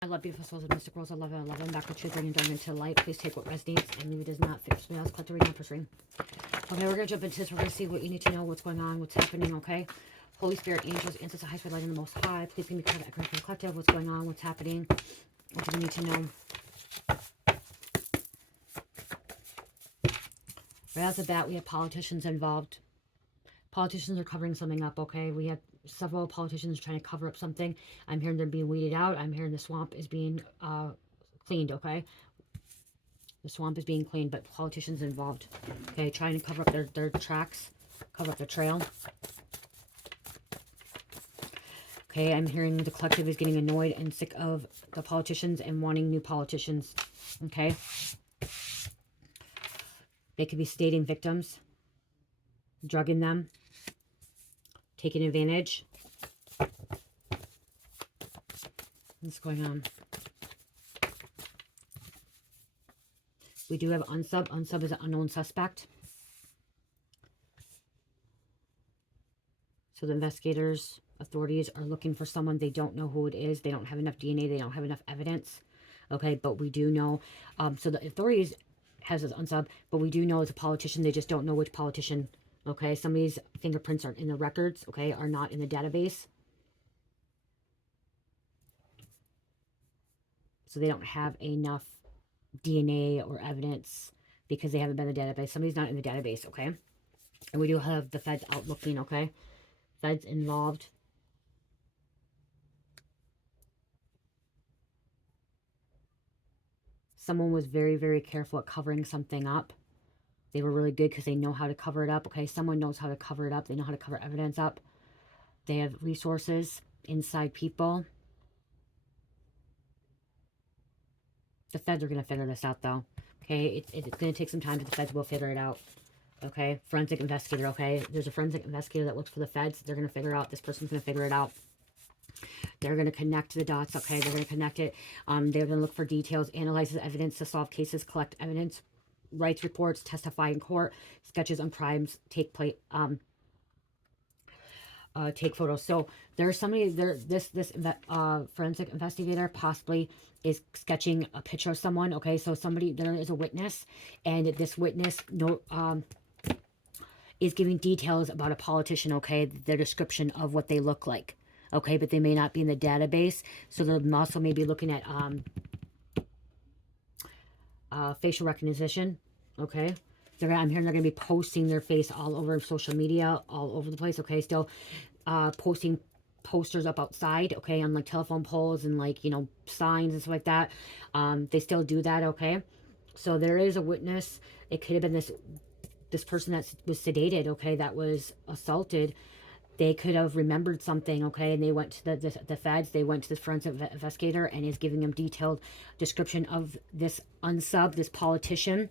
I love beautiful souls of mystic worlds. I love it. I love them. Back with truth, bringing dark into light. Please take what resonates and leave it does not fit. Somebody else, collect the reading for stream. Okay, we're going to jump into this. We're going to see what you need to know, what's going on, what's happening, okay? Holy Spirit, angels, ancestors, high spirit, light, and the Most High. Please give me kind of echoing for the collective. What's going on, what's happening, what do we need to know? Right off the bat, we have politicians involved. Politicians are covering something up, okay? We have several politicians trying to cover up something. I'm hearing they're being weeded out. I'm hearing the swamp is being cleaned, okay? The swamp is being cleaned, but politicians involved. Okay, trying to cover up their tracks, cover up the trail. Okay, I'm hearing the collective is getting annoyed and sick of the politicians and wanting new politicians. Okay. They could be stating victims, drugging them, taking advantage. What's going on? We do have unsub. Unsub is an unknown suspect. So the investigators, authorities are looking for someone. They don't know who it is. They don't have enough DNA. They don't have enough evidence. Okay, but we do know. So the authorities has this unsub, but we do know it's a politician. They just don't know which politician. Okay, somebody's fingerprints aren't in the records. Okay, are not in the database. So they don't have enough DNA or evidence because they haven't been in the database. Somebody's not in the database, okay? And we do have the feds out looking, okay? Feds involved. Someone was very, very careful at covering something up. They were really good because they know how to cover it up, okay? Someone knows how to cover it up. They know how to cover evidence up. They have resources inside people. The feds are going to figure this out, though. Okay, it's going to take some time, but the feds will figure it out. Okay, forensic investigator, okay? There's a forensic investigator that works for the feds. They're going to figure out, this person's going to figure it out. They're going to connect the dots, okay? They're going to connect it. They're going to look for details, analyze the evidence to solve cases, collect evidence, writes reports, testify in court, sketches on crimes, take photos. So there's somebody there. This forensic investigator possibly is sketching a picture of someone. Okay, so somebody, there is a witness, and this witness is giving details about a politician. Okay, their description of what they look like. Okay, but they may not be in the database, so they're also maybe looking at facial recognition. Okay. I'm hearing they're going to be posting their face all over social media, all over the place. Okay, still posting posters up outside, okay, on like telephone poles and like, you know, signs and stuff like that. They still do that, okay? So there is a witness. It could have been this person that was sedated, okay, that was assaulted. They could have remembered something, okay, and they went to the feds. They went to the forensic investigator and is giving them detailed description of this unsub, this politician.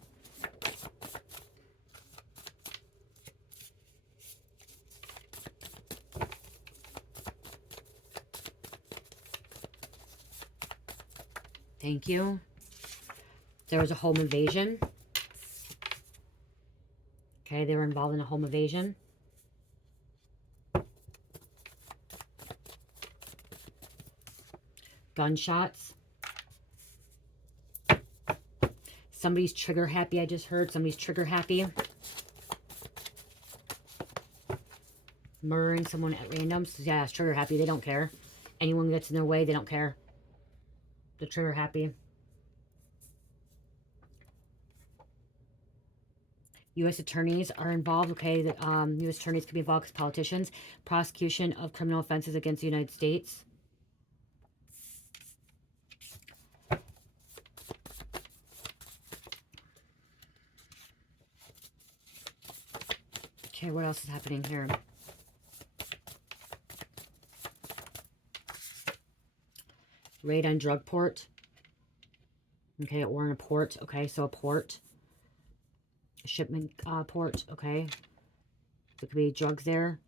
Thank you. There was a home invasion. Okay, they were involved in a home invasion. Gunshots. Somebody's trigger happy, I just heard. Somebody's trigger happy. Murdering someone at random. So yeah, it's trigger happy. They don't care. Anyone gets in their way, they don't care. They're trigger happy. U.S. attorneys are involved, okay? The U.S. attorneys could be involved as politicians. Prosecution of criminal offenses against the United States. Okay, what else is happening here? Raid on drug port. Okay, or in a port. Okay, so a port. A shipment port, okay? There could be drugs there.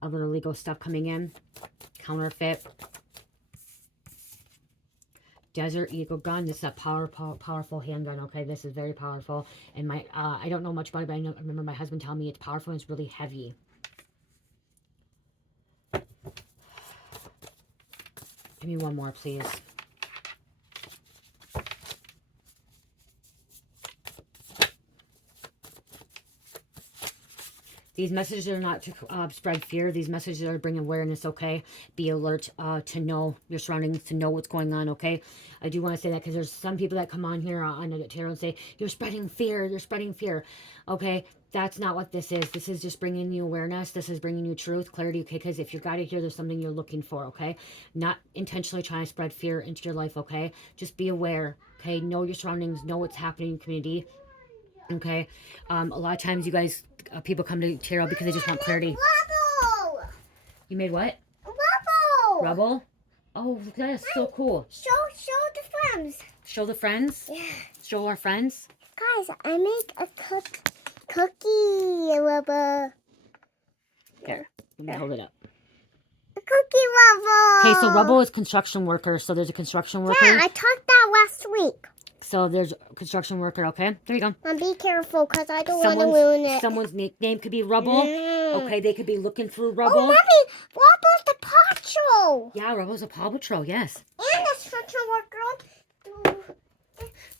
Other illegal stuff coming in. Counterfeit. Desert Eagle gun. This is a powerful handgun, okay? This is very powerful. And my, I don't know much about it, but I remember my husband telling me it's powerful and it's really heavy. Give me one more, please. These messages are not to spread fear. These messages are to bring awareness, okay? Be alert to know your surroundings, to know what's going on, okay? I do want to say that because there's some people that come on here on the tarot and say, you're spreading fear, you're spreading fear, okay? That's not what this is. This is just bringing you awareness. This is bringing you truth, clarity, okay? Because if you're guided here, there's something you're looking for, okay? Not intentionally trying to spread fear into your life, okay? Just be aware, okay? Know your surroundings, know what's happening in the community. Okay, a lot of times you guys, people come to tarot because they just want clarity. Rubble! You made what? Rubble! Rubble? Oh, that's so cool. Show the friends. Show the friends? Yeah. Show our friends? Guys, I make a cookie rubble. Here, let me hold it up. A cookie rubble. Okay, so Rubble is construction worker. So there's a construction worker. Yeah, I taught that last week. So there's a construction worker, okay? There you go. And be careful, because I don't want to ruin it. Someone's nickname could be Rubble. Okay, they could be looking through Rubble. Oh, Mommy, Rubble's the patrol. Yeah, Rubble's a paw patrol, yes. And the construction worker.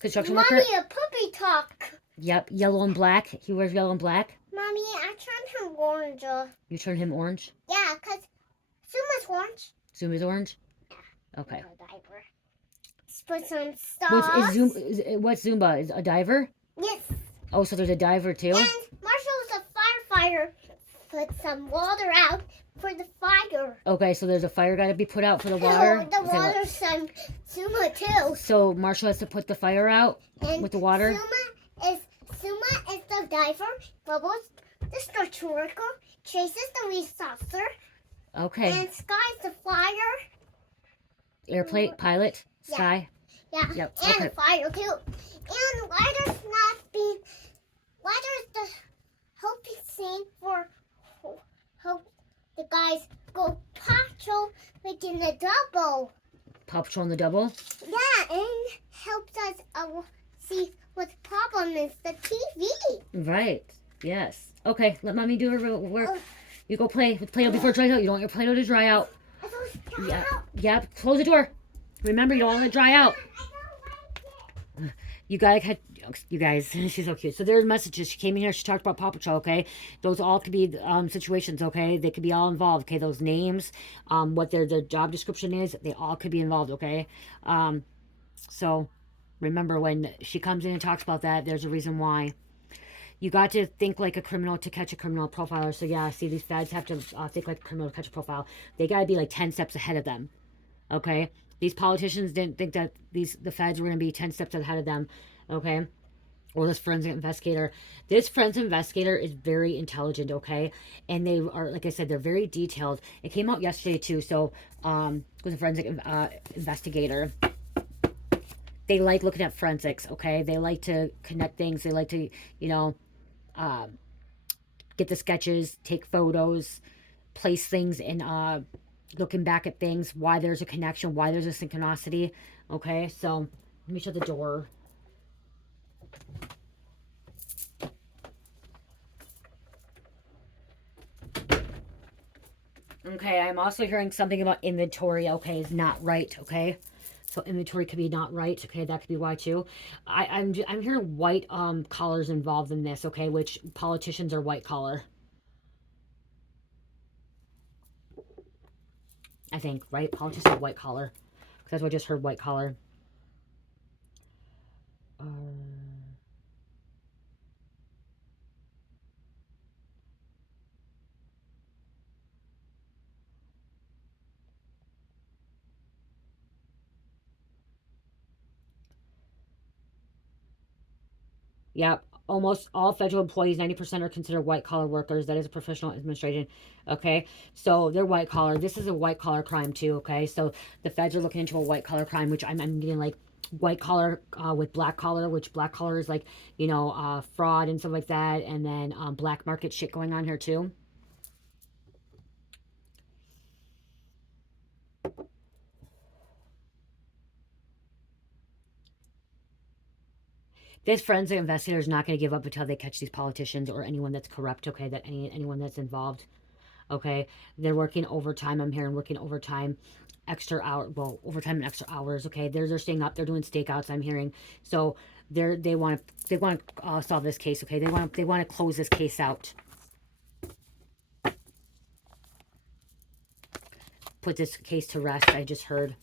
Construction Mommy, worker. a puppy talk. Yep, yellow and black. He wears yellow and black. Mommy, I turned him orange. You turned him orange? Yeah, because Suma's orange. Zuma's orange? Yeah. Okay. Put some stars. What's Zumba? Is a diver? Yes. Oh, so there's a diver too? And Marshall's a firefighter. Put some water out for the fire. Okay, so there's a fire got to be put out for the water? Oh, the water's some Suma too. So Marshall has to put the fire out with the water? Suma is the diver. Bubbles the structure worker. Chase is the resourcer. Okay. And Sky's the flyer. Airplane pilot? Yeah. Sky? Yeah. Yep. And Okay. fire too. And Lighter's the helping scene for help the guys go patrol within the double. Paw Patrol on the double? Yeah, and helps us see what the problem is, the TV. Right. Yes. Okay, let Mommy do her work. You go play with Play-Doh before it dries out. You don't want your Play-Doh to dry out. Yeah. Yep. Close the door. Remember, you don't want it to dry out. You guys, she's so cute. So there's messages. She came in here. She talked about Paw Patrol. Okay, those all could be situations. Okay, they could be all involved. Okay, those names, what their job description is, they all could be involved. Okay, so remember when she comes in and talks about that, there's a reason why. You got to think like a criminal to catch a criminal profiler. So yeah, see, these fads have to think like a criminal to catch a profile. They got to be like 10 steps ahead of them. Okay, these politicians didn't think that the feds were going to be 10 steps ahead of them. Okay, or this forensic investigator. This forensic investigator is very intelligent. Okay, and they are, like I said, they're very detailed. It came out yesterday too. So it was a forensic investigator. They like looking at forensics. Okay, they like to connect things. They like to, get the sketches, take photos, place things in looking back at things, why there's a connection, why there's a synchronicity. Okay, so let me shut the door. Okay, I'm also hearing something about inventory. Okay, is not right. Okay, so inventory could be not right. Okay, that could be why too. I'm hearing white collars involved in this. Okay, which politicians are white collar. I think, right? Politicians are white collar. That's what I just heard, white collar. Yep. Almost all federal employees, 90% are considered white collar workers. That is a professional administration. Okay. So they're white collar. This is a white collar crime too. Okay. So the feds are looking into a white collar crime, which I'm getting like white collar with black collar, which black collar is like, fraud and stuff like that. And then black market shit going on here too. This forensic investigator is not going to give up until they catch these politicians or anyone that's corrupt, okay, that anyone that's involved, Okay, they're working overtime. I'm hearing working overtime, extra hour, well, overtime and extra hours. Okay, they're staying up. They're doing stakeouts. I'm hearing. So they want to solve this case. Okay, they want to close this case out. Put this case to rest. I just heard.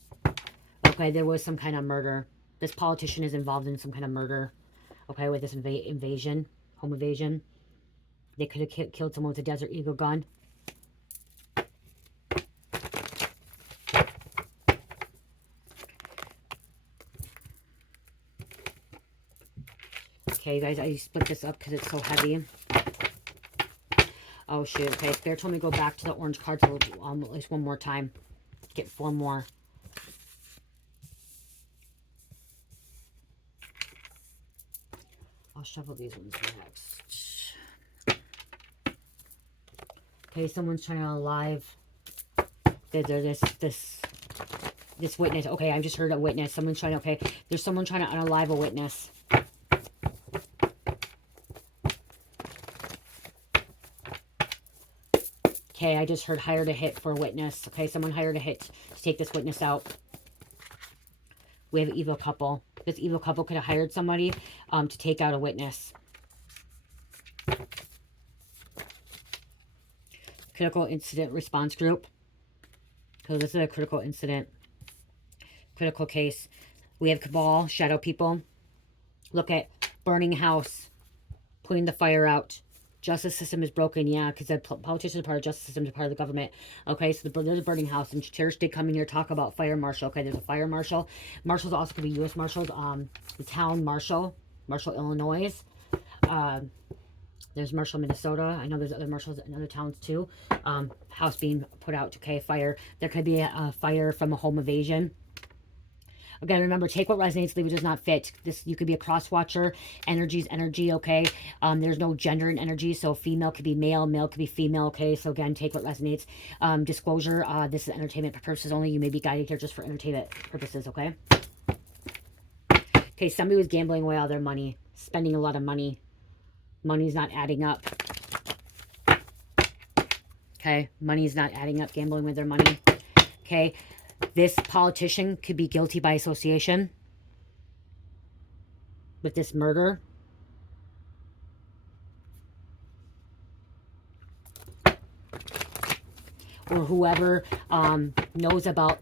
Okay, there was some kind of murder. This politician is involved in some kind of murder. Okay, with this invasion, home invasion. They could have killed someone with a Desert Eagle gun. Okay, guys, I split this up because it's so heavy. Oh, shoot. Okay, Spirit told me to go back to the orange cards at least one more time. Get 4 more. I'll shuffle these ones next. Okay, someone's trying to alive. This witness. Okay, I just heard a witness. Someone's trying to, okay, there's someone trying to unalive a witness. Okay, I just heard hired a hit for a witness. Okay, someone hired a hit to take this witness out. We have an evil couple. This evil couple could have hired somebody to take out a witness. Critical incident response group. So this is a critical incident. Critical case. We have cabal, shadow people. Look at burning house. Putting the fire out. Justice system is broken, yeah, because the politicians are part of justice system, is part of the government. Okay, so there's a burning house, and Cherish did come in here talk about fire marshal. Okay, there's a fire marshal. Marshals also could be U.S. marshals. The town marshal, Marshall, Illinois. There's Marshall, Minnesota. I know there's other marshals in other towns too. House being put out. Okay, fire. There could be a fire from a home invasion. Again, remember, take what resonates, leave what does not fit. This, you could be a cross watcher. Energy's energy, okay? There's no gender in energy, so female could be male, male could be female, okay? So again, take what resonates. Disclosure, this is entertainment purposes only. You may be guided here just for entertainment purposes, okay? Okay, somebody was gambling away all their money, spending a lot of money. Money's not adding up. Okay, money's not adding up, gambling with their money. Okay, this politician could be guilty by association with this murder. Or whoever knows about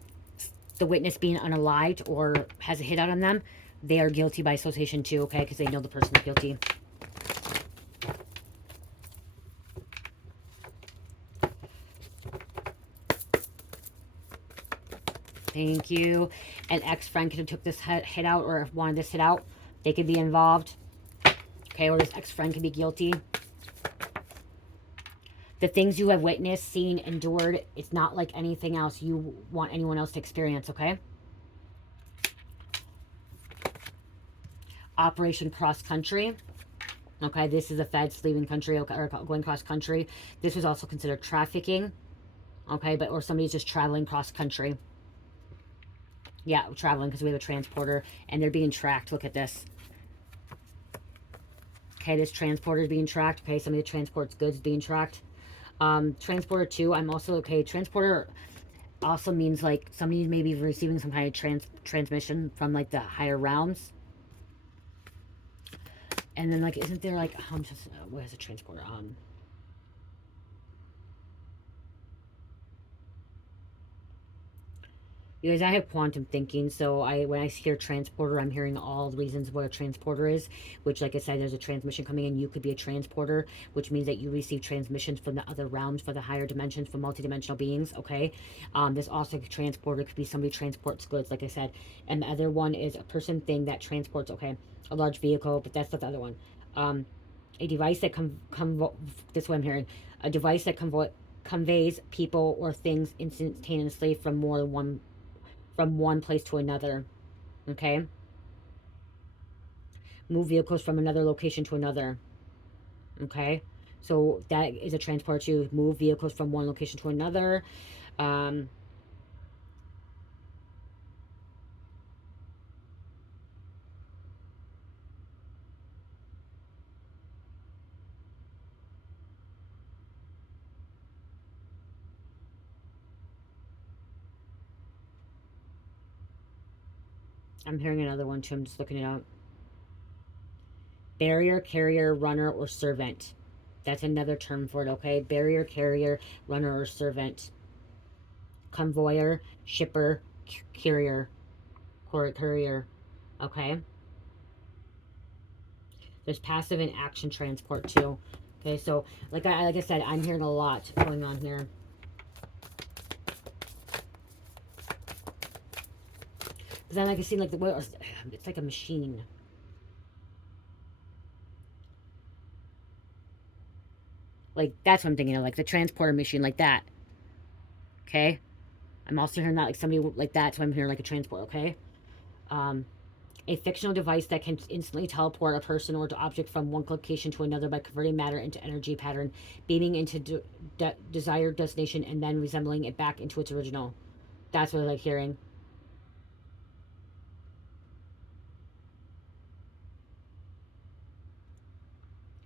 the witness being unalived or has a hit out on them, they are guilty by association too, okay? Because they know the person is guilty. Thank you. An ex-friend could have took this hit out or wanted this hit out. They could be involved. Okay, or this ex-friend could be guilty. The things you have witnessed, seen, endured, it's not like anything else you want anyone else to experience, okay? Operation Cross Country. Okay, this is the feds leaving country, okay, or going cross country. This was also considered trafficking. Okay, but or somebody's just traveling cross country. Yeah, traveling because we have a transporter and they're being tracked. Look at this. Okay, this transporter is being tracked. Okay, somebody that transports goods being tracked. Transporter 2, I'm also, okay, transporter also means like somebody may be receiving some kind of transmission from like the higher realms. And then like, isn't there like, what is a transporter? You guys, I have quantum thinking, so when I hear transporter, I'm hearing all the reasons what a transporter is, which, like I said, there's a transmission coming in. You could be a transporter, which means that you receive transmissions from the other realms, for the higher dimensions, from multidimensional beings, okay? This also transporter could be somebody transports goods, like I said. And the other one is a person thing that transports, okay, a large vehicle, but that's not the other one. A device that this is what I'm hearing. A device that conveys people or things instantaneously from one place to another. Okay, move vehicles from another location to another. Okay, so that is a transport. To move vehicles from one location to another. I'm hearing another one too. I'm just looking it up. Barrier, carrier, runner, or servant. That's another term for it, okay? Barrier, carrier, runner, or servant. Convoyer, shipper, courier, courier, okay? There's passive and action transport too. Okay, so like I said, I'm hearing a lot going on here. But then I can see like it's like a machine. Like that's what I'm thinking of, like the transporter machine, like that. Okay, I'm also hearing that like somebody like that, so I'm hearing like a transport. Okay, a fictional device that can instantly teleport a person or object from one location to another by converting matter into energy pattern, beaming into desired destination, and then resembling it back into its original. That's what I like hearing.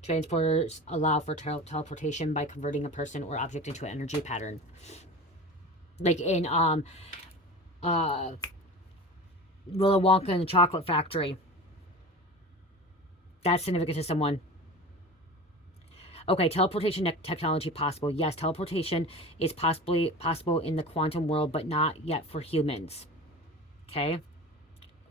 Transporters allow for teleportation by converting a person or object into an energy pattern. Like in uh Willy Wonka and the Chocolate Factory. That's significant to someone. Okay, teleportation technology possible. Yes, teleportation is possible in the quantum world, but not yet for humans. Okay?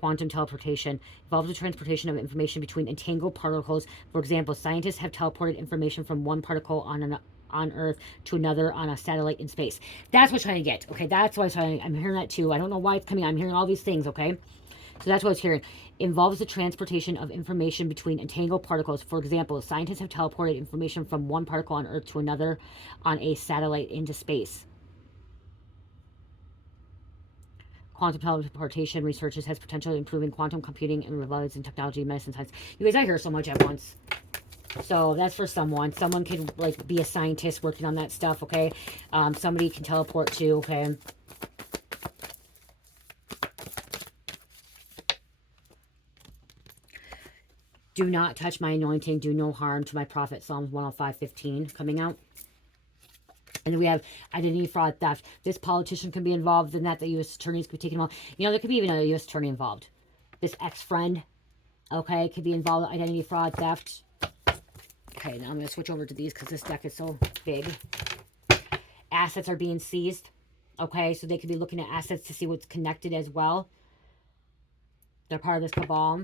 Quantum teleportation involves the transportation of information between entangled particles. For example, scientists have teleported information from one particle on Earth to another on a satellite in space. That's what I'm trying to get. Okay, that's why I'm hearing that too. I don't know why it's coming. I'm hearing all these things. Okay, so that's what I was hearing. Involves the transportation of information between entangled particles. For example, scientists have teleported information from one particle on Earth to another on a satellite into space. Quantum teleportation researches has potential improving quantum computing and revolves in technology, medicine, science. You guys, I hear so much at once. So that's for someone. Someone could like be a scientist working on that stuff, okay? Somebody can teleport too, okay? Do not touch my anointing. Do no harm to my prophet. Psalms 105:15 coming out. And then we have identity fraud theft. This politician can be involved in that. The U.S. attorneys could be taken involved. You know, there could be even a U.S. attorney involved. This ex-friend, okay, could be involved in identity fraud theft. Okay, now I'm going to switch over to these because this deck is so big. Assets are being seized. Okay, so they could be looking at assets to see what's connected as well. They're part of this cabal.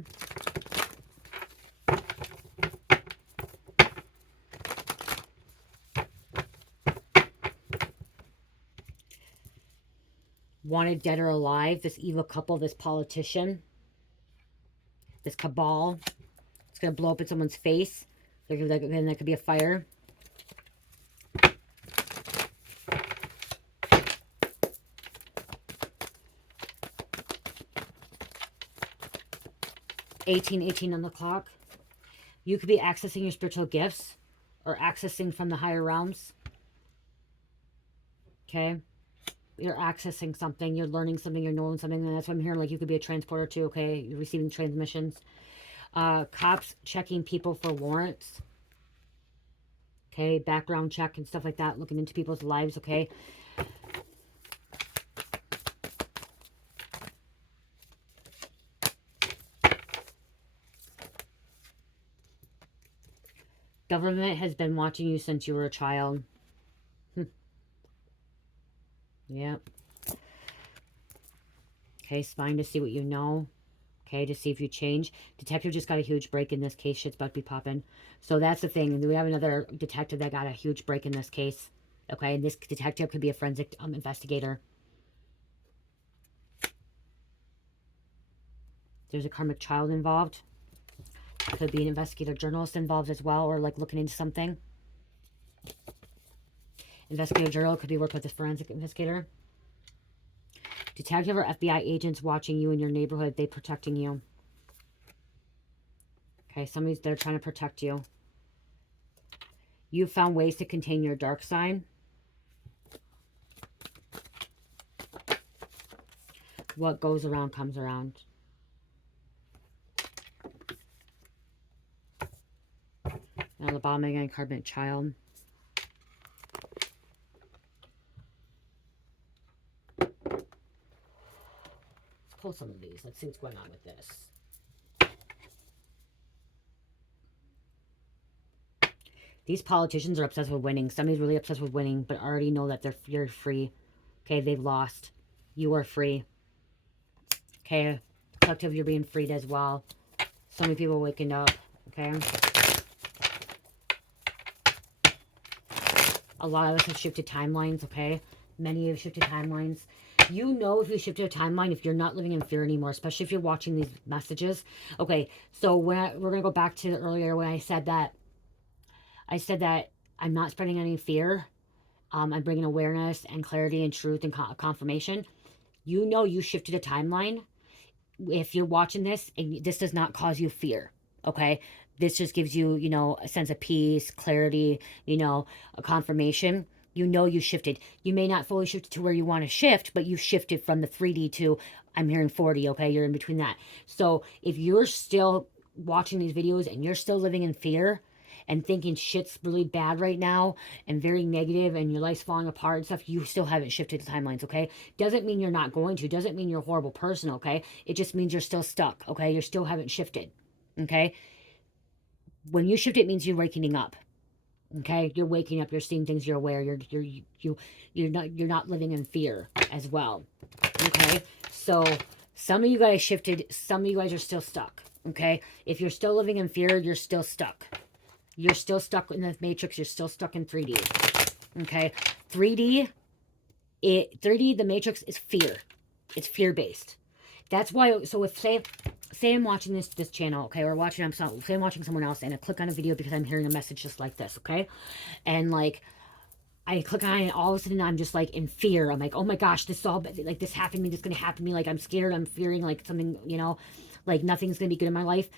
Wanted dead or alive. This evil couple, this politician, this cabal. It's going to blow up in someone's face. Then there could be a fire. $18:18 on the clock. You could be accessing your spiritual gifts or accessing from the higher realms. Okay. You're accessing something, you're learning something, you're knowing something, and that's what I'm hearing. Like you could be a transporter too, okay? You're receiving transmissions. Cops checking people for warrants. Okay, background check and stuff like that, looking into people's lives, okay? Government has been watching you since you were a child. Yep. Okay, spying to see what you know. Okay, to see if you change. Detective just got a huge break in this case. Shit's about to be popping. So that's the thing. We have another detective that got a huge break in this case. Okay, and this detective could be a forensic investigator. There's a karmic child involved. Could be an investigator journalist involved as well, or like looking into something. Investigator journal could be working with a forensic investigator. Detective or FBI agents watching you in your neighborhood. They protecting you. Okay, somebody's there trying to protect you. You found ways to contain your dark side. What goes around comes around. Now the bottom again, karmic child. pull some of these. Let's see what's going on with this. These politicians are obsessed with winning. Somebody's really obsessed with winning, but already know that you're free. Okay, they've lost. You are free. Okay, collective, you're being freed as well. So many people waking up. Okay. A lot of us have shifted timelines. Okay, many of you have shifted timelines. You know if you shifted a timeline, if you're not living in fear anymore, especially if you're watching these messages. Okay, so we're going to go back to earlier when I said that I'm not spreading any fear. I'm bringing awareness and clarity and truth and confirmation. You know you shifted a timeline. If you're watching this, and this does not cause you fear, okay? This just gives you, you know, a sense of peace, clarity, you know, a confirmation. You know you shifted. You may not fully shift to where you want to shift, but you shifted from the 3D to, I'm hearing 4D, okay? You're in between that. So if you're still watching these videos and you're still living in fear and thinking shit's really bad right now and very negative and your life's falling apart and stuff, you still haven't shifted the timelines, okay? Doesn't mean you're not going to. Doesn't mean you're a horrible person, okay? It just means you're still stuck, okay? You still haven't shifted, okay? When you shift, it means you're waking up, okay? You're waking up. You're seeing things. You're aware. You're not living in fear as well, okay? So some of you guys shifted. Some of you guys are still stuck, okay? If you're still living in fear, you're still stuck. You're still stuck in the matrix. You're still stuck in 3D. Okay? 3D, the matrix is fear. It's fear-based. That's why, so if, say I'm watching this channel, okay, or say I'm watching someone else and I click on a video because I'm hearing a message just like this, okay? And like, I click on it and all of a sudden I'm just like in fear. I'm like, oh my gosh, this is all, like this happened to me, this is going to happen to me. Like I'm scared, I'm fearing like something, you know, like nothing's going to be good in my life.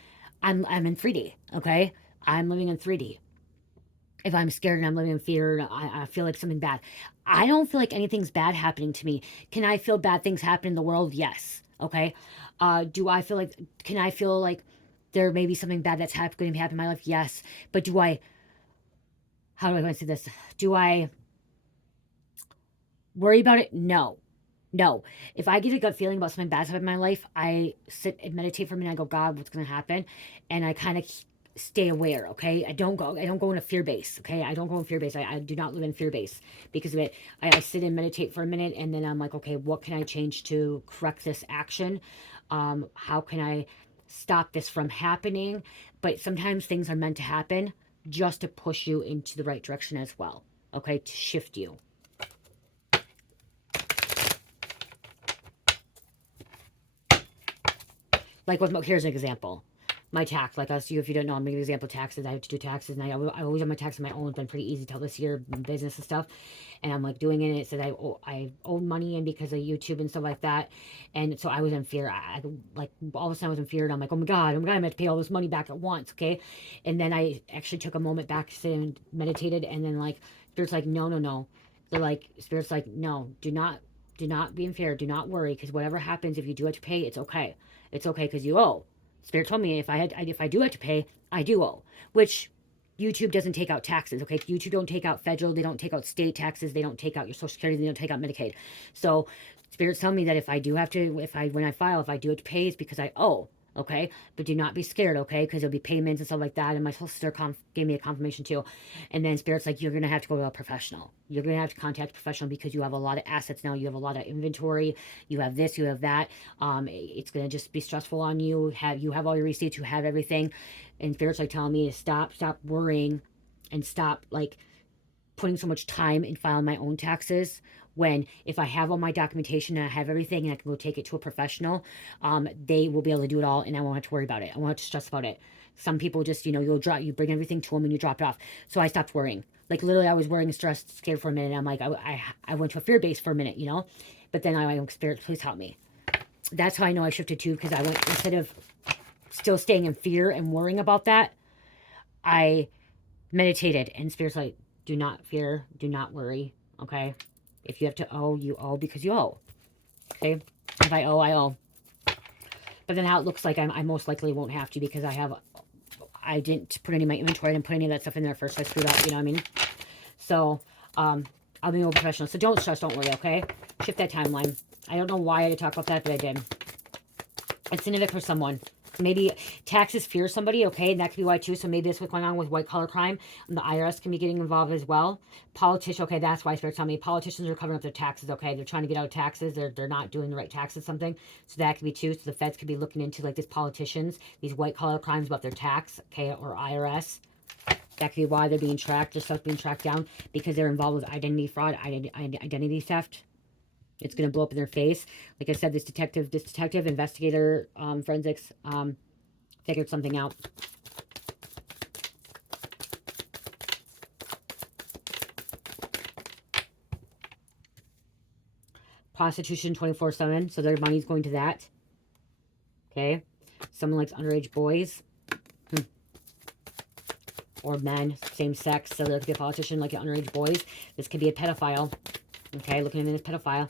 I'm in 3D, okay? I'm living in 3D. If I'm scared and I'm living in fear, I feel like something bad. I don't feel like anything's bad happening to me. Can I feel bad things happen in the world? Yes. Okay. Can I feel like there may be something bad that's going to happen in my life? Yes. But how do I want to say this? Do I worry about it? No. No. If I get a gut feeling about something bad happening in my life, I sit and meditate for a minute. I go, God, what's going to happen? And I kind of stay aware, okay? I don't go in a fear base, okay? I don't go in fear base. I do not live in fear base because of it. I sit and meditate for a minute and then I'm like, okay, what can I change to correct this action? How can I stop this from happening? But sometimes things are meant to happen just to push you into the right direction as well, okay? To shift you. Like, here's an example. My tax, like us, if you don't know, I'm making an example of taxes. I have to do taxes, and I always have my taxes on my own. It's been pretty easy till this year, business and stuff. And I'm like doing it, and it said I owe money, and because of YouTube and stuff like that. And so I was in fear. Like all of a sudden I was in fear, and I'm like, oh my God, I'm gonna have to pay all this money back at once, okay? And then I actually took a moment back, sit and meditated, and then like Spirit's like, no. They're like, Spirit's like, no, do not be in fear, do not worry, because whatever happens, if you do have to pay, it's okay. It's okay because you owe. Spirit told me if I do have to pay, I do owe, which YouTube doesn't take out taxes, okay? YouTube don't take out federal, they don't take out state taxes, they don't take out your Social Security, they don't take out Medicaid. So Spirit's telling me that if I do have to, when I file, if I do have to pay, it's because I owe, okay? But do not be scared, okay? Because there'll be payments and stuff like that, and my solicitor gave me a confirmation too. And then Spirit's like, you're going to have to go to a professional. You're going to have to contact a professional because you have a lot of assets now. You have a lot of inventory. You have this, you have that. It's going to just be stressful on you. You have all your receipts. You have everything. And Spirit's like telling me to stop worrying and stop like putting so much time in filing my own taxes, when if I have all my documentation and I have everything and I can go take it to a professional, they will be able to do it all and I won't have to worry about it. I won't have to stress about it. Some people just, you bring everything to them and you drop it off. So I stopped worrying. Like literally I was worrying, stressed, scared for a minute. I'm like, I went to a fear base for a minute, but then I went, Spirit, please help me. That's how I know I shifted too, because I went, instead of still staying in fear and worrying about that, I meditated, and Spirit's like, do not fear, do not worry, okay? If you have to owe, you owe because you owe, okay? If I owe, I owe. But then how it looks like I most likely won't have to, because I didn't put any of my inventory, I didn't put any of that stuff in there first, so I screwed up, you know what I mean? So, I'll be more professional. So don't stress, don't worry, okay? Shift that timeline. I don't know why I had to talk about that, but I did. It's significant for someone. Maybe taxes fear somebody, okay? And that could be why too. So maybe this was going on with white collar crime. And the IRS can be getting involved as well. Politician, okay, that's why Spirit's telling me politicians are covering up their taxes, okay? They're trying to get out of taxes. They're not doing the right taxes, something. So that could be too. So the feds could be looking into like these politicians, these white collar crimes about their tax, okay, or IRS. That could be why they're being tracked. Their stuff being tracked down because they're involved with identity fraud, identity theft. It's going to blow up in their face. Like I said, this detective, investigator, forensics, figured something out. Prostitution 24/7. So their money's going to that. Okay. Someone likes underage boys. Or men, same sex. So there could be a politician like underage boys. This could be a pedophile. Okay, looking at him as pedophile.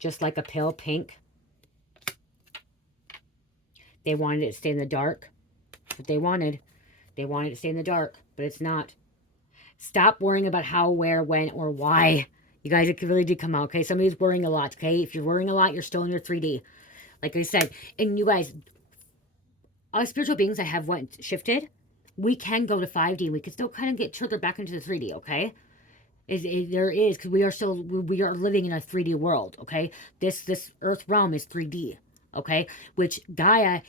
Just like a pill, pink. They wanted it to stay in the dark. That's what they wanted. They wanted it to stay in the dark, but it's not. Stop worrying about how, where, when, or why. You guys, it really did come out, okay? Somebody's worrying a lot, okay? If you're worrying a lot, you're still in your 3D. Like I said, and you guys, us spiritual beings that have shifted, we can go to 5D. We can still kind of get triggered back into the 3D, okay? There is, because we are living in a 3D world, okay? This earth realm is 3D, okay? Which Gaia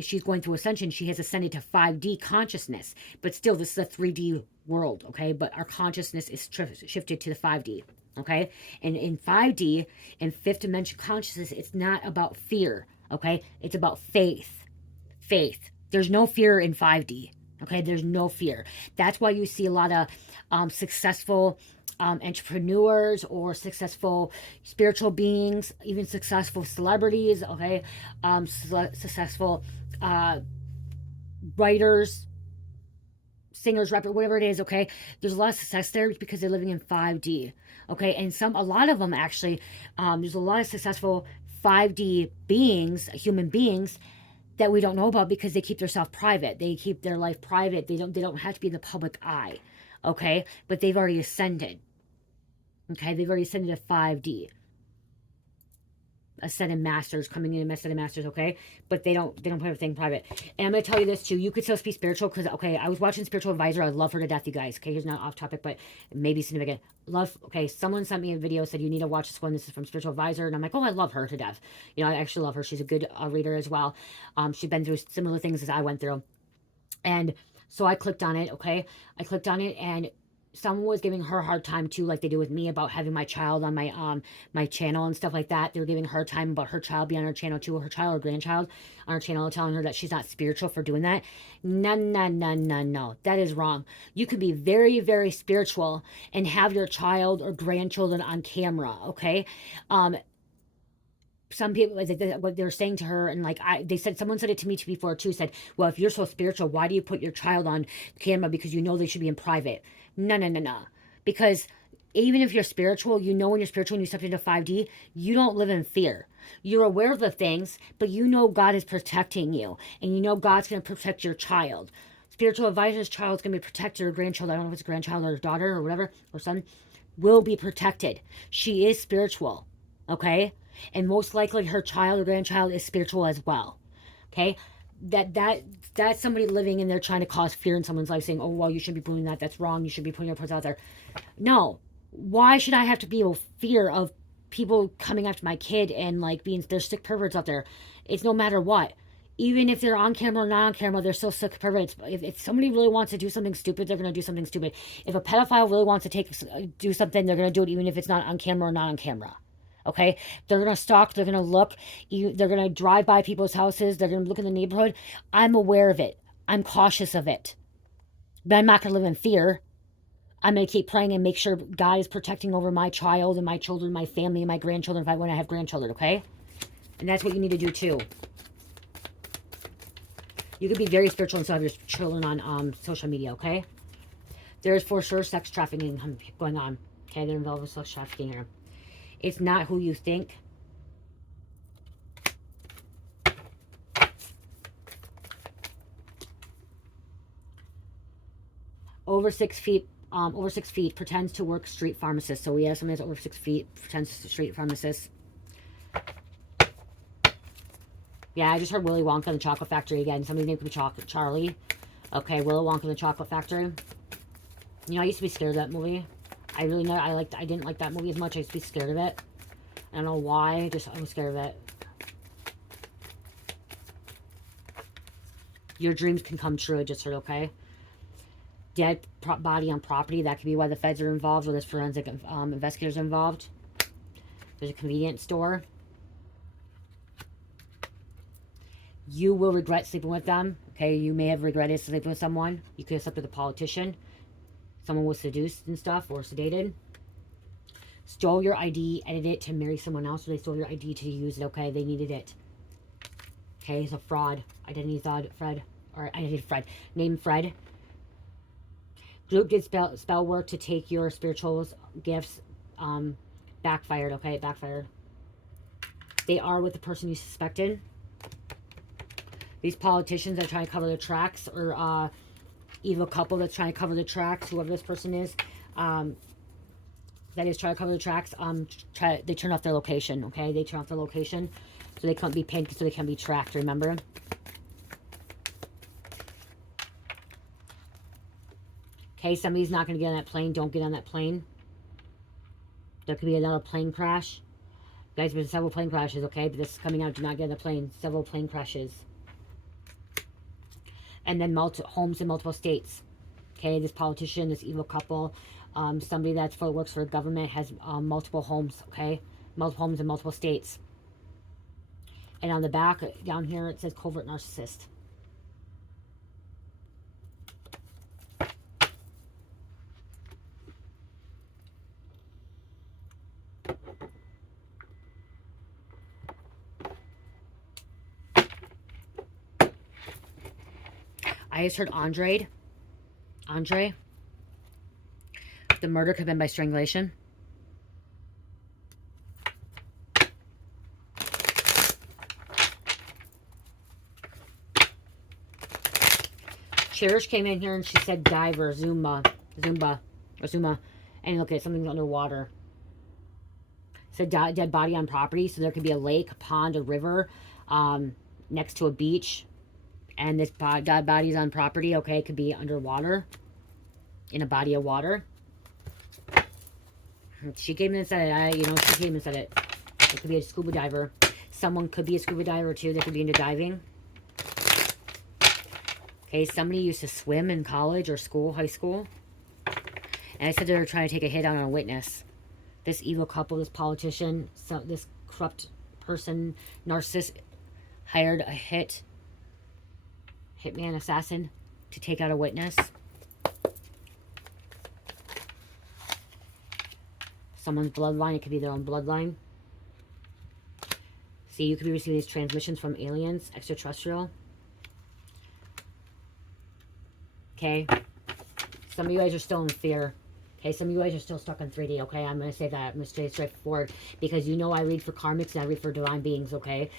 she's going through ascension. She has ascended to 5D consciousness, but still this is a 3D world, okay? But our consciousness is shifted to the 5D, okay? And in 5D, in fifth dimension consciousness, it's not about fear, okay? It's about faith. There's no fear in 5D. Okay, there's no fear. That's why you see a lot of successful entrepreneurs or successful spiritual beings, even successful celebrities, okay, successful writers, singers, rappers, whatever it is, okay? There's a lot of success there because they're living in 5D, okay? And a lot of them actually, there's a lot of successful 5D beings, human beings, that we don't know about because they keep themselves private. They keep their life private. They don't have to be in the public eye, okay? But they've already ascended, okay? They've already ascended to 5D. Ascended masters coming in, ascended masters, okay? But they don't put everything private. And I'm gonna tell you this too. You could still be spiritual because, okay, I was watching Spiritual Advisor. I love her to death, you guys. Okay, here's not off topic, but maybe significant. Okay, someone sent me a video, said you need to watch this one. This is from Spiritual Advisor, and I'm like, oh, I love her to death. You know, I actually love her. She's a good reader as well. She's been through similar things as I went through, and so I clicked on it. Okay, I clicked on it, and someone was giving her a hard time too, like they do with me, about having my child on my channel and stuff like that. They were giving her a time about her child being on her channel too, or her child or grandchild on her channel, telling her that she's not spiritual for doing that. No. That is wrong. You could be very, very spiritual and have your child or grandchildren on camera, okay? Some people, what they were saying to her, and like someone said it to me before too, said, well, if you're so spiritual, why do you put your child on camera? Because you know they should be in private. No. Because even if you're spiritual, you know when you're spiritual and you step into 5D, you don't live in fear. You're aware of the things, but you know God is protecting you, and you know God's going to protect your child. Spiritual advisor's child's going to be protected, or grandchild, I don't know if it's a grandchild or a daughter or whatever, or son, will be protected. She is spiritual, okay? And most likely her child or grandchild is spiritual as well, okay? That's somebody living in there trying to cause fear in someone's life, saying, oh, well, you shouldn't be doing that, that's wrong, you should be putting your posts out there. No. Why should I have to be in fear of people coming after my kid and like there's sick perverts out there? It's no matter what. Even if they're on camera or not on camera, they're still sick perverts. If somebody really wants to do something stupid, they're going to do something stupid. If a pedophile really wants to do something, they're going to do it even if it's not on camera or not on camera. Okay, they're going to stalk, they're going to look, they're going to drive by people's houses, they're going to look in the neighborhood. I'm aware of it. I'm cautious of it. But I'm not going to live in fear. I'm going to keep praying and make sure God is protecting over my child and my children, my family, and my grandchildren when I have grandchildren, okay? And that's what you need to do too. You could be very spiritual and still have your children on social media, okay? There's for sure sex trafficking going on. Okay, they're involved with sex trafficking here. It's not who you think. Over 6 feet, pretends to work street pharmacist. So we have somebody that's over 6 feet, pretends to street pharmacist. Yeah, I just heard Willy Wonka and the Chocolate Factory again. Somebody's name could be Charlie. Okay, Willy Wonka and the Chocolate Factory. You know, I used to be scared of that movie. I really know I didn't like that movie as much. I used to be scared of it. I don't know why. Just I was scared of it. Your dreams can come true. I just heard. Okay. Dead body on property. That could be why the feds are involved, or there's forensic investigators involved. There's a convenience store. You will regret sleeping with them. Okay, you may have regretted sleeping with someone. You could have slept with a politician. Someone was seduced and stuff, or sedated. Stole your ID, edited it to marry someone else, or they stole your ID to use it. Okay, they needed it. Okay, it's a fraud. Identity thought Fred, or identity Fred. Name Fred. Group did spell work to take your spiritual gifts. Backfired. Okay, it backfired. They are with the person you suspected. These politicians that are trying to cover their tracks, or evil couple that's trying to cover the tracks, whoever this person is, that is trying to cover the tracks, they turn off their location, okay? They turn off their location so they can't be pinned, so they can be tracked, remember? Okay, somebody's not going to get on that plane. Don't get on that plane. There could be another plane crash. Guys, there's several plane crashes, okay? But this is coming out. Do not get on the plane. Several plane crashes. And then homes in multiple states. Okay, this politician, this evil couple, somebody that's works for the government has multiple homes, okay? Multiple homes in multiple states. And on the back, down here, it says covert narcissist. I just heard Andre. The murder could have been by strangulation. Cherish came in here and she said diver, Zuma, and look at something's underwater. It said dead body on property, so there could be a lake, a pond, a river, next to a beach. And this dead body's on property, okay? It could be underwater, in a body of water. She came in and said it. She came and said it. It could be a scuba diver. Someone could be a scuba diver, too. They could be into diving. Okay, somebody used to swim in college or school, high school. And I said they were trying to take a hit on a witness. This evil couple, this politician, this corrupt person, narcissist, hired a hitman assassin to take out a witness. Someone's bloodline. It could be their own bloodline. See, you could be receiving these transmissions from aliens, extraterrestrial. Okay. Some of you guys are still in fear. Okay, some of you guys are still stuck in 3D, okay? I'm going to say that. I'm going to stay straightforward. Because you know I read for karmics and I read for divine beings, okay?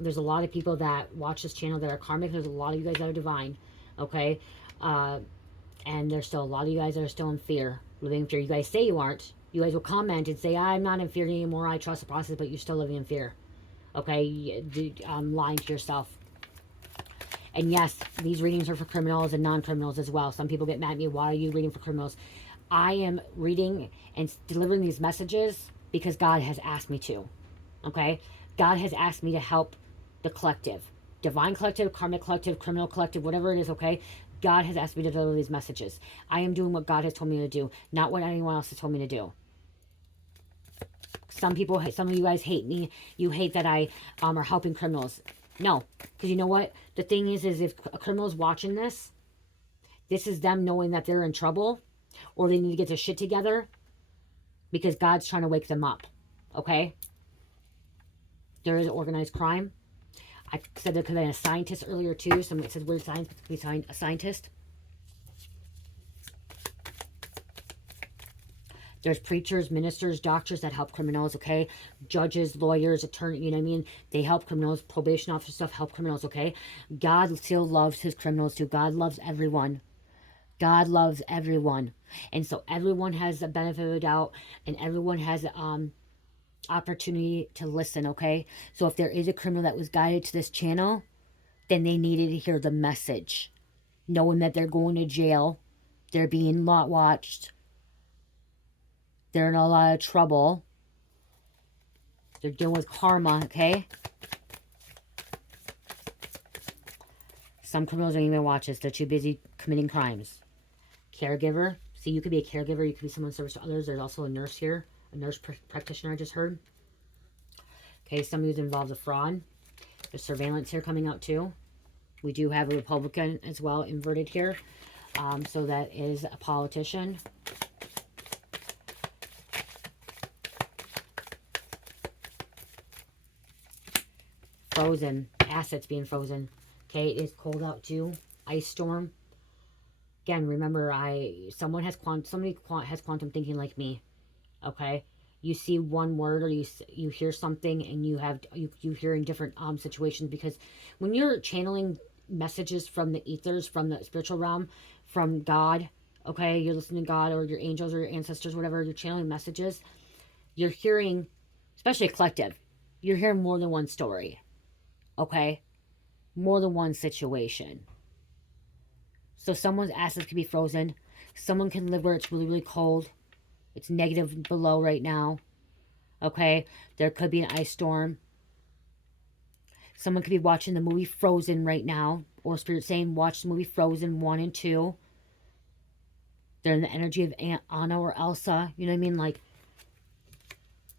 There's a lot of people that watch this channel that are karmic. There's a lot of you guys that are divine, okay? And there's still a lot of you guys that are still in fear. Living in fear. You guys say you aren't. You guys will comment and say, I'm not in fear anymore. I trust the process, but you're still living in fear. Okay? Lying to yourself. And yes, these readings are for criminals and non-criminals as well. Some people get mad at me. Why are you reading for criminals? I am reading and delivering these messages because God has asked me to. Okay? God has asked me to help the collective. Divine collective, karmic collective, criminal collective, whatever it is, okay? God has asked me to deliver these messages. I am doing what God has told me to do, not what anyone else has told me to do. Some of you guys hate me. You hate that I are helping criminals. No, because you know what? The thing is if a criminal's watching this is them knowing that they're in trouble or they need to get their shit together because God's trying to wake them up, okay? There is organized crime. I said there could have been a scientist earlier too. Somebody said weird science, but could be a scientist. There's preachers, ministers, doctors that help criminals, okay? Judges, lawyers, attorneys, you know what I mean? They help criminals. Probation officers stuff help criminals, okay? God still loves his criminals too. God loves everyone. God loves everyone. And so everyone has the benefit of the doubt, and everyone has opportunity to listen, okay? So if there is a criminal that was guided to this channel, then they needed to hear the message. Knowing that they're going to jail, they're being watched, they're in a lot of trouble, they're dealing with karma, okay? Some criminals don't even watch us. They're too busy committing crimes. Caregiver. See, you could be a caregiver. You could be someone who serves to others. There's also a nurse here. A nurse practitioner I just heard. Okay, somebody who's involved with fraud. There's surveillance here coming out too. We do have a Republican as well inverted here. So that is a politician. Frozen. Assets being frozen. Okay, it is cold out too. Ice storm. Again, remember, somebody has quantum thinking like me. Okay, you see one word or you hear something and you hear in different situations, because when you're channeling messages from the ethers, from the spiritual realm, from God, okay, you're listening to God or your angels or your ancestors, whatever, you're channeling messages, you're hearing, especially a collective, you're hearing more than one story, okay, more than one situation. So someone's assets could be frozen. Someone can live where it's really, really cold. It's negative below right now. Okay? There could be an ice storm. Someone could be watching the movie Frozen right now. Or Spirit saying, watch the movie Frozen 1 and 2. They're in the energy of Aunt Anna or Elsa. You know what I mean? Like,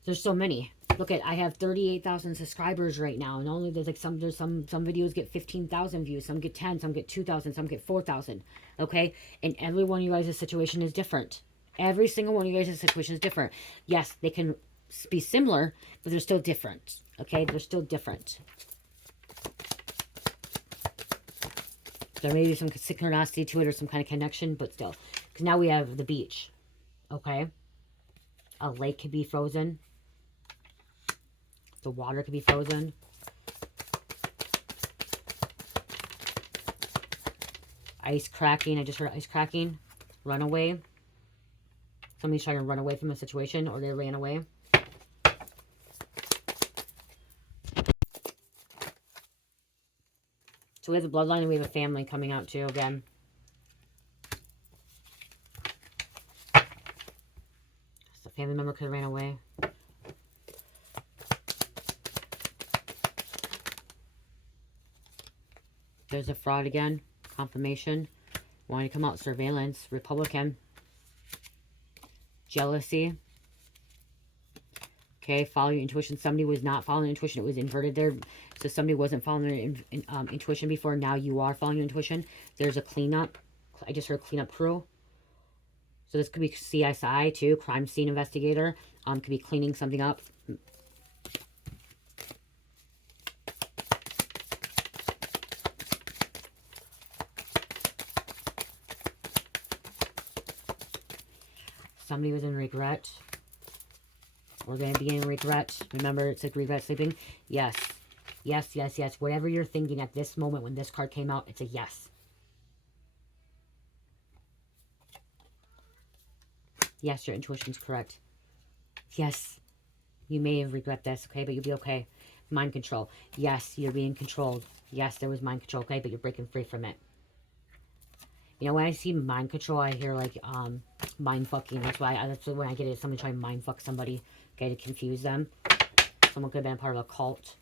there's so many. Look at, I have 38,000 subscribers right now, and only there's some videos get 15,000 views, some get 10, some get 2,000, some get 4,000. Okay, and every one of you guys' situation is different. Every single one of you guys' situation is different. Yes, they can be similar, but they're still different. Okay, they're still different. There may be some synchronicity to it or some kind of connection, but still, because now we have the beach. Okay, a lake could be frozen. The water could be frozen. Ice cracking. I just heard ice cracking. Runaway. Somebody's trying to run away from a situation, or they ran away. So we have the bloodline and we have a family coming out too again. So a family member could have ran away. There's a fraud again. Confirmation. Wanting to come out. Surveillance. Republican. Jealousy. Okay, follow your intuition. Somebody was not following intuition. It was inverted there. So somebody wasn't following their intuition before. Now you are following your intuition. There's a cleanup. I just heard cleanup crew. So this could be CSI too. Crime scene investigator. Could be cleaning something up. Somebody was in regret. We're going to be in regret. Remember, it said regret sleeping. Yes. Yes, yes, yes. Whatever you're thinking at this moment when this card came out, it's a yes. Yes, your intuition's correct. Yes. You may have regret this, okay? But you'll be okay. Mind control. Yes, you're being controlled. Yes, there was mind control, okay? But you're breaking free from it. You know, when I see mind control, I hear like mind fucking. That's when I get it. Somebody trying to mind fuck somebody, okay, to confuse them. Someone could have been a part of a cult.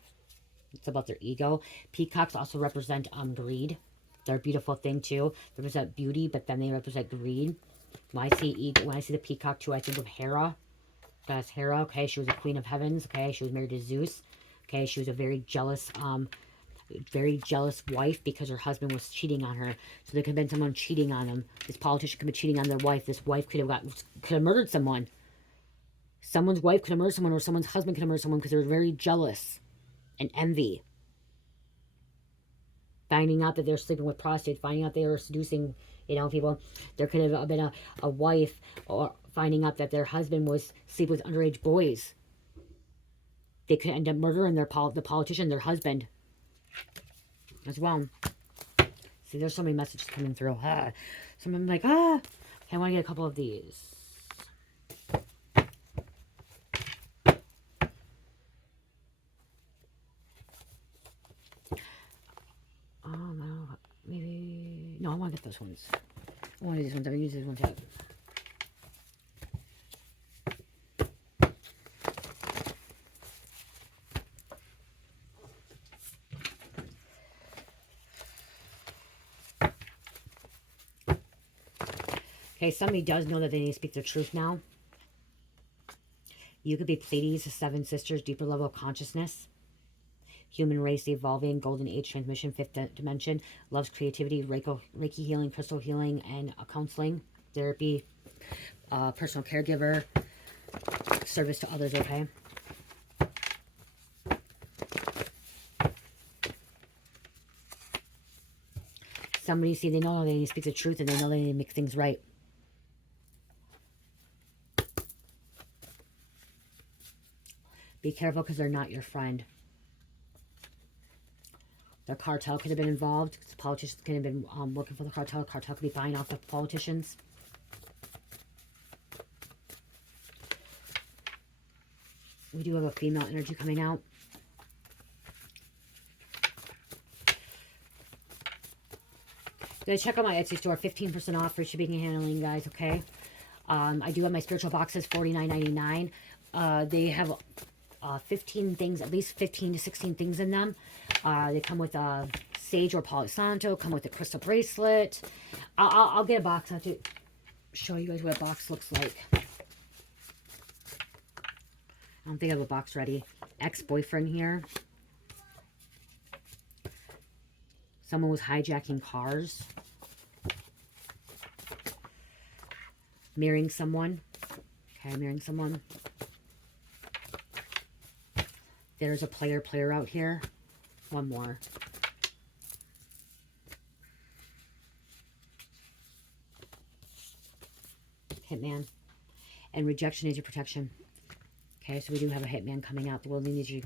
It's about their ego. Peacocks also represent greed. They're a beautiful thing too. They represent beauty, but then they represent greed. When I see the peacock too, I think of Hera. That's Hera. Okay, she was a queen of heavens. Okay, she was married to Zeus. Okay, she was a very jealous wife because her husband was cheating on her. So there could have been someone cheating on them. This politician could be cheating on their wife. This wife could have murdered someone. Someone's wife could have murdered someone, or someone's husband could have murdered someone because they were very jealous and envy. Finding out that they're sleeping with prostitutes, finding out they were seducing, people. There could have been a wife, or finding out that their husband was sleeping with underage boys. They could end up murdering the politician, their husband, as well. See, there's so many messages coming through. So I'm like, okay, I want to get a couple of these. No, I want to get those ones. I want these ones. I'm going to use these ones out. Okay, somebody does know that they need to speak their truth now. You could be Pleiades, the Seven Sisters, deeper level of consciousness. Human race, the evolving, golden age transmission, fifth dimension. Loves creativity, Reiki healing, crystal healing, and counseling, therapy, personal caregiver, service to others, okay? Somebody, see, they know they need to speak the truth and they know they need to make things right. Be careful because they're not your friend. The cartel could have been involved. The politicians could have been working for the cartel. The cartel could be buying off the politicians. We do have a female energy coming out. Go check out my Etsy store. 15% off for shipping and handling, guys, okay? I do have my spiritual boxes, $49.99. They have 15 things, at least 15 to 16 things in them. They come with a sage or Palo Santo, come with a crystal bracelet. I'll get a box out to show you guys what a box looks like. I don't think I have a box ready. Ex-boyfriend here. Someone was hijacking cars. Marrying someone. Okay, marrying someone. There's a player out here. One more. Hitman. And rejection is your protection. Okay, so we do have a hitman coming out. The world needs your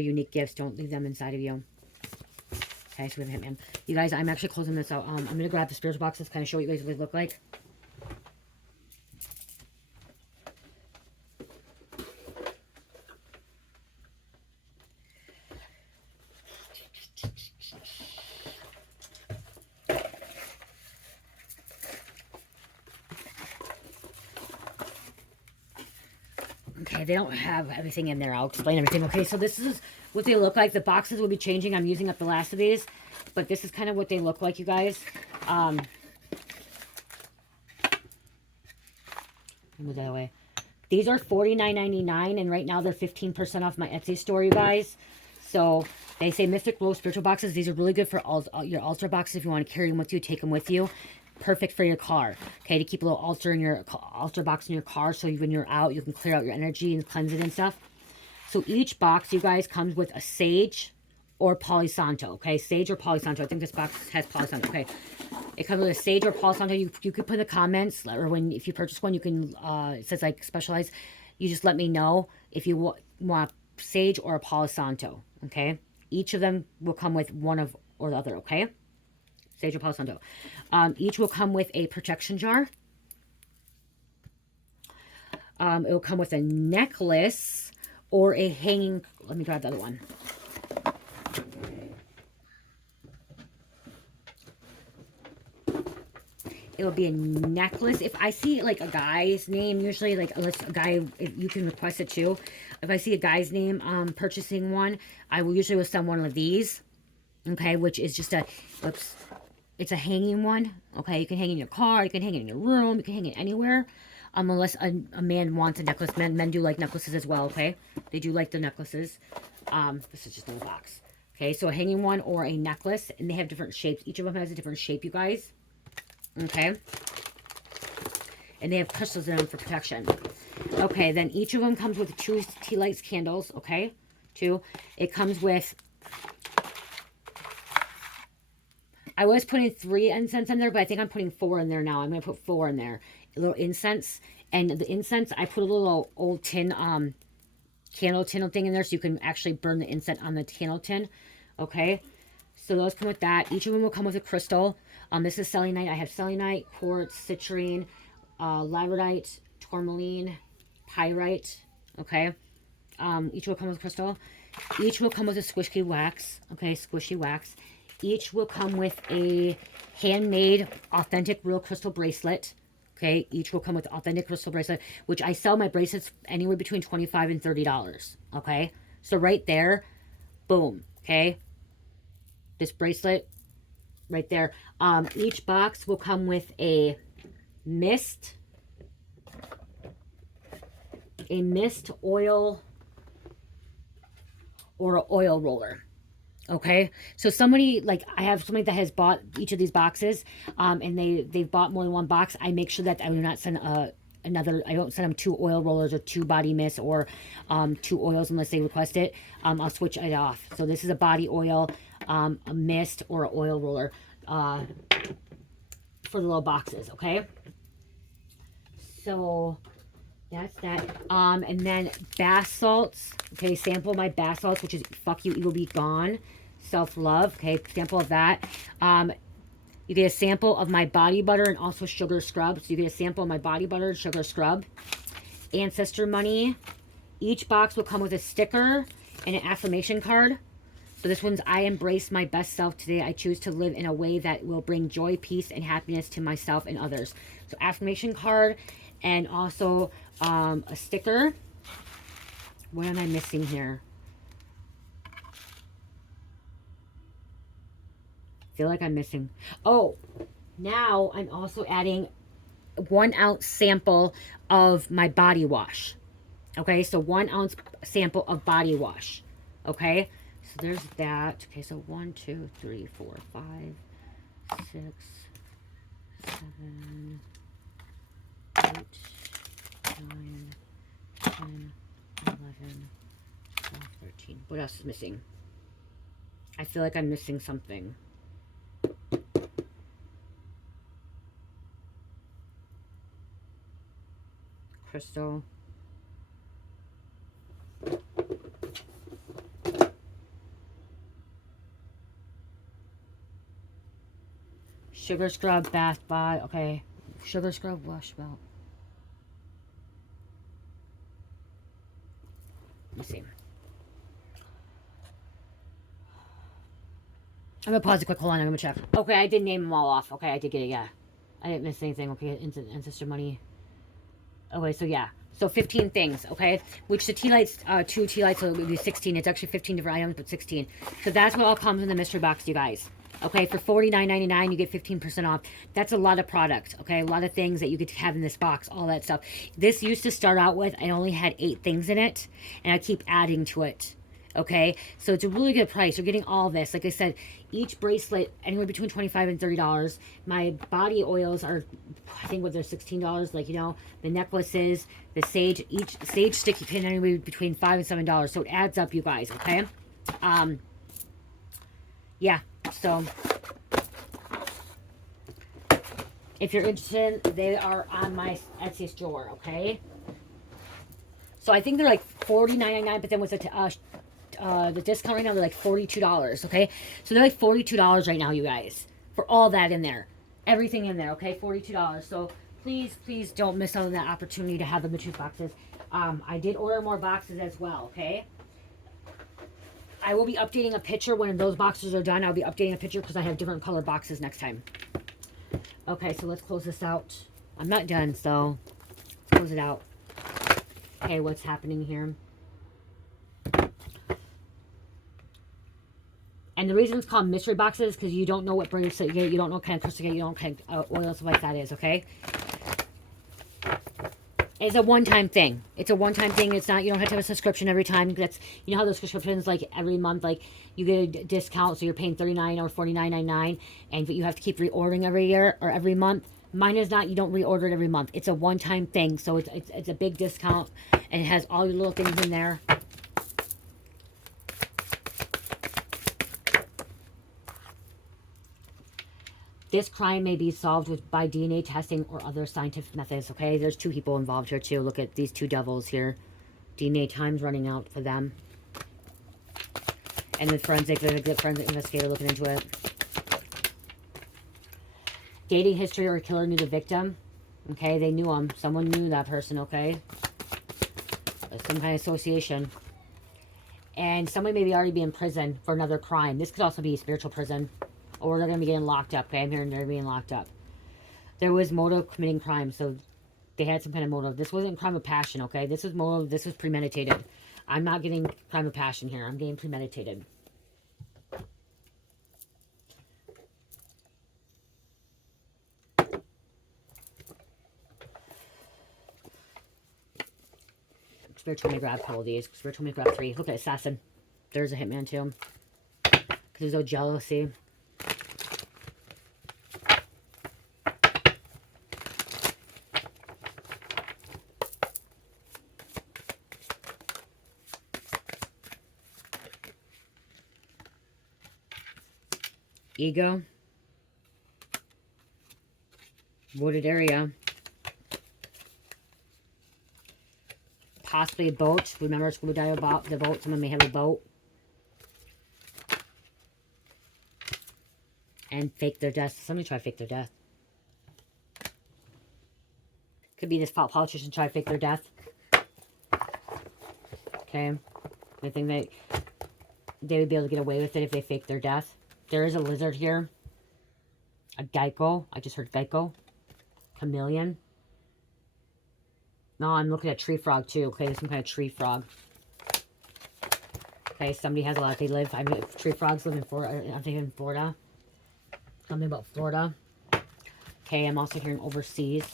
unique gifts. Don't leave them inside of you. Okay, so we have a hitman. You guys, I'm actually closing this out. I'm gonna grab the spiritual boxes, kind of show you guys what they look like. Okay, they don't have everything in there. I'll explain everything. Okay, so this is what they look like. The boxes will be changing. I'm using up the last of these, but this is kind of what they look like, you guys. Move that away. These are $49.99, and right now they're 15% off my Etsy store, you guys. So they say Mystic Glow spiritual boxes. These are really good for your altar boxes. If you want to carry them with you, take them with you. Perfect for your car. Okay, to keep a little altar in your altar box in your car, so when you're out, you can clear out your energy and cleanse it and stuff. So each box, you guys, comes with a sage or Palo Santo. Okay, sage or Palo Santo. I think this box has Palo Santo. Okay, it comes with a sage or Palo Santo. You could put in the comments, or if you purchase one, you can. It says like specialized. You just let me know if you want sage or a Palo Santo. Okay, each of them will come with one of or the other. Okay. Sage or Palo Santo. Each will come with a protection jar. It will come with a necklace or a hanging. Let me grab the other one. It will be a necklace. If I see like a guy's name, usually like unless a guy, you can request it too. If I see a guy's name purchasing one, I will usually send one of these. Okay, which is just a, oops. It's a hanging one. Okay, you can hang it in your car, you can hang it in your room, you can hang it anywhere. Unless a man wants a necklace. Men do like necklaces as well, okay? They do like the necklaces. This is just a little box. Okay, so a hanging one or a necklace, and they have different shapes. Each of them has a different shape, you guys. Okay? And they have crystals in them for protection. Okay, then each of them comes with 2 tea lights candles, okay? 2. It comes with... I was putting 3 incense in there, but I think I'm putting 4 in there now. I'm going to put 4 in there. A little incense. And the incense, I put a little old tin, candle tin thing in there so you can actually burn the incense on the candle tin. Okay? So those come with that. Each of them will come with a crystal. This is selenite. I have selenite, quartz, citrine, labradorite, tourmaline, pyrite. Okay? Each will come with a crystal. Each will come with a squishy wax. Okay? Squishy wax. Each will come with a handmade, authentic, real crystal bracelet. Okay, each will come with authentic crystal bracelet, which I sell my bracelets anywhere between $25 and $30. Okay, so right there, boom. Okay, this bracelet right there. Each box will come with a mist oil, or an oil roller. Okay, so somebody, like, I have somebody that has bought each of these boxes, and they've bought more than one box. I make sure that I do not send another. I don't send them 2 oil rollers or 2 body mists, or 2 oils unless they request it. I'll switch it off. So this is a body oil, a mist, or an oil roller for the little boxes. Okay, so that's that. And then bath salts. Okay, sample my bath salts, which is Fuck You, Evil Be Gone. Self-love. Okay, sample of that. You get a sample of my body butter and also sugar scrub. So you get a sample of my body butter and sugar scrub. Ancestor money. Each box will come with a sticker and an affirmation card. So this one's, I embrace my best self today. I choose to live in a way that will bring joy, peace, and happiness to myself and others. So affirmation card, and also a sticker. What am I missing here? Feel like I'm missing. Oh, now I'm also adding 1 ounce sample of my body wash. Okay, so 1 ounce sample of body wash. Okay, so there's that. Okay, so 1, 2, 3, 4, 5, 6, 7, 8, 9, 10, 11, 12, 13. What else is missing? I feel like I'm missing something. Crystal. Sugar scrub, bath bomb. Okay. Sugar scrub, wash belt. Let me see. I'm gonna pause it quick. Hold on, I'm gonna check. Okay, I did name them all off. Okay, I did get it, yeah. I didn't miss anything. Okay, ancestor money. Okay, so yeah. So 15 things, okay? Which the tea lights, 2 tea lights, so it would be 16. It's actually 15 different items, but 16. So that's what all comes in the mystery box, you guys. Okay, for $49.99, you get 15% off. That's a lot of product, okay? A lot of things that you could have in this box, all that stuff. This used to start out with, I only had 8 things in it, and I keep adding to it. Okay, so it's a really good price. You're getting all this. Like I said, each bracelet anywhere between $25 and $30. My body oils are, I think, what they're $16. Like, you know, the necklaces, the sage, each sage stick you can anywhere between $5 and $7. So it adds up, you guys. Okay, yeah. So if you're interested, they are on my Etsy store. Okay. So I think they're like $49.99, but then with the discount right now, they're like $42, okay? So they're like $42 right now, you guys, for all that in there. Everything in there, okay? $42. So please, please don't miss out on that opportunity to have the truth boxes. I did order more boxes as well, okay? I will be updating a picture when those boxes are done. I'll be updating a picture because I have different color boxes next time. Okay, so let's close this out. I'm not done, so let's close it out. Okay, what's happening here? And the reason it's called mystery boxes is because you don't know what bracelet you get, you don't know what kind of crystal you get, you don't know what kind of oil and stuff like that is, okay? It's a one-time thing. It's a one-time thing. It's not, you don't have to have a subscription every time. That's, you know how those subscriptions, like every month, like you get a discount, so you're paying $39 or $49.99, and you have to keep reordering every year or every month. Mine is not, you don't reorder it every month. It's a one-time thing, so it's a big discount, and it has all your little things in there. This crime may be solved by DNA testing or other scientific methods, okay? There's 2 people involved here, too. Look at these 2 devils here. DNA time's running out for them. And the forensic investigator looking into it. Dating history or a killer knew the victim. Okay, they knew him. Someone knew that person, okay? Some kind of association. And somebody maybe already be in prison for another crime. This could also be spiritual prison. or they're going to be getting locked up. Okay, I'm hearing they're being locked up. There was motive of committing crime, so they had some kind of motive. This wasn't crime of passion, okay? This was motive. This was premeditated. I'm not getting crime of passion here. I'm getting premeditated. Spirit told me to grab a couple of these. Spirit told me to grab 3. Look at assassin. There's a hitman too. Because there's no jealousy. Ego. Wooded area. Possibly a boat. Remember, scuba dive about the boat. Someone may have a boat. And fake their death. Somebody try to fake their death. Could be this politician try to fake their death. Okay. I think that they would be able to get away with it if they fake their death. There is a lizard here. A gecko. I just heard gecko. Chameleon. No, I'm looking at tree frog too. Okay, there's some kind of tree frog. Okay, somebody has a lot. They live. I mean, tree frogs live in Florida. I'm thinking Florida. Something about Florida. Okay, I'm also hearing overseas.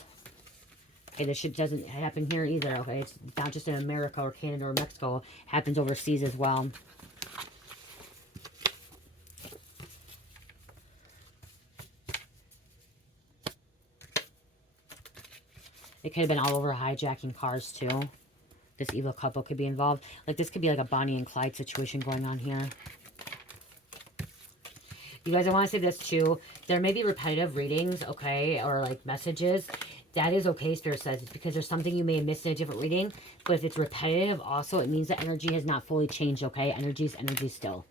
Okay, this shit doesn't happen here either. Okay, it's not just in America or Canada or Mexico. It happens overseas as well. It could have been all over hijacking cars too. This evil couple could be involved. Like, this could be like a Bonnie and Clyde situation going on here. You guys, I want to say this too. There may be repetitive readings, okay, or like messages. That is okay, Spirit says. It's because there's something you may have missed in a different reading. But if it's repetitive, also, it means that energy has not fully changed, okay? Energy is energy still.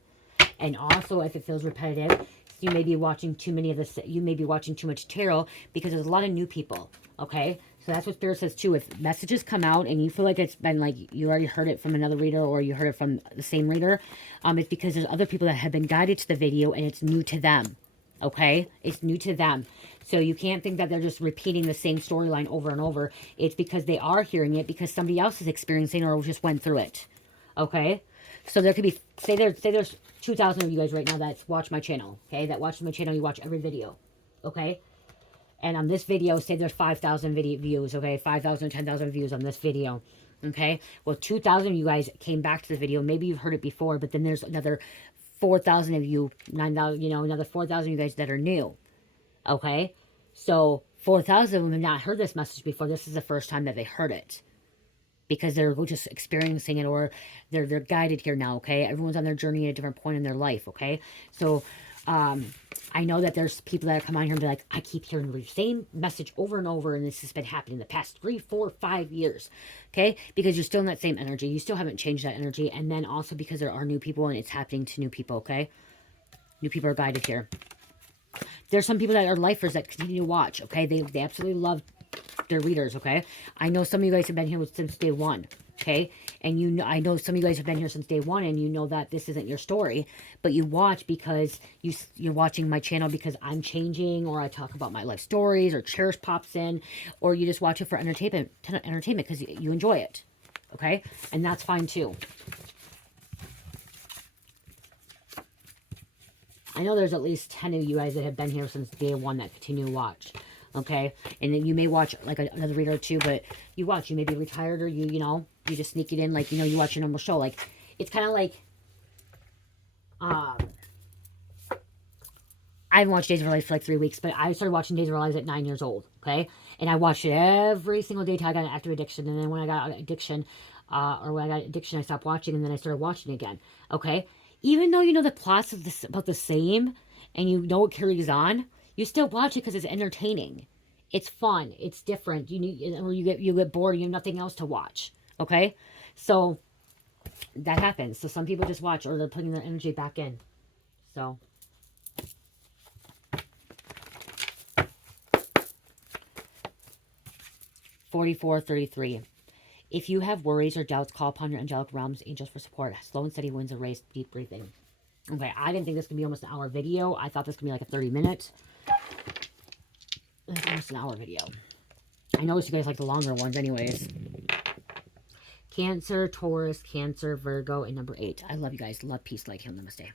And also, if it feels repetitive, you may be watching too many of this. You may be watching too much tarot because there's a lot of new people, okay? So that's what Spirit says too. If messages come out and you feel like it's been like you already heard it from another reader or you heard it from the same reader, it's because there's other people that have been guided to the video and it's new to them, okay? It's new to them. So you can't think that they're just repeating the same storyline over and over. It's because they are hearing it because somebody else is experiencing or just went through it, okay? So there could be, say there's 2,000 of you guys right now that watch my channel, okay? That watch my channel, you watch every video, okay? And on this video, say there's 5,000 video views, okay? 5,000, 10,000 views on this video, okay? Well, 2,000 of you guys came back to the video. Maybe you've heard it before, but then there's another 4,000 of you, 9,000, you know, another 4,000 of you guys that are new, okay? So 4,000 of them have not heard this message before. This is the first time that they heard it. Because they're just experiencing it or they're guided here now, okay? Everyone's on their journey at a different point in their life, okay? So, I know that there's people that come on here and be like, I keep hearing the same message over and over, and this has been happening the past 3, 4, 5 years, okay? Because you're still in that same energy. You still haven't changed that energy. And then also because there are new people and it's happening to new people, okay? New people are guided here. There's some people that are lifers that continue to watch, okay? They absolutely love their readers, okay? I know some of you guys have been here since day one, okay? And you know, I know some of you guys have been here since day one, and you know that this isn't your story, but you watch because you're watching my channel because I'm changing, or I talk about my life stories, or Cherish pops in, or you just watch it for entertainment because you enjoy it, okay? And that's fine too. I know there's at least 10 of you guys that have been here since day one that continue to watch. Okay, and then you may watch like another reader or two, but you watch. You may be retired, or you know, you just sneak it in, like, you know, you watch your normal show. Like, it's kind of like, I haven't watched Days of Our Lives for like 3 weeks, but I started watching Days of Our Lives at 9 years old. Okay, and I watched it every single day till I got an active addiction, and then when I got addiction, I stopped watching, and then I started watching again. Okay, even though you know the plots of this about the same, and you know what carries on. You still watch it because it's entertaining. It's fun. It's different. Or you get bored. You have nothing else to watch. Okay, so that happens. So some people just watch, or they're putting their energy back in. So 44:33. If you have worries or doubts, call upon your angelic realms, angels for support. Slow and steady wins a race. Deep breathing. Okay, I didn't think this could be almost an hour video. I thought this could be like a 30-minute. It's almost an hour video. I noticed you guys like the longer ones anyways. Cancer, Taurus, Cancer, Virgo, and number 8. I love you guys. Love, peace, light, heal, namaste.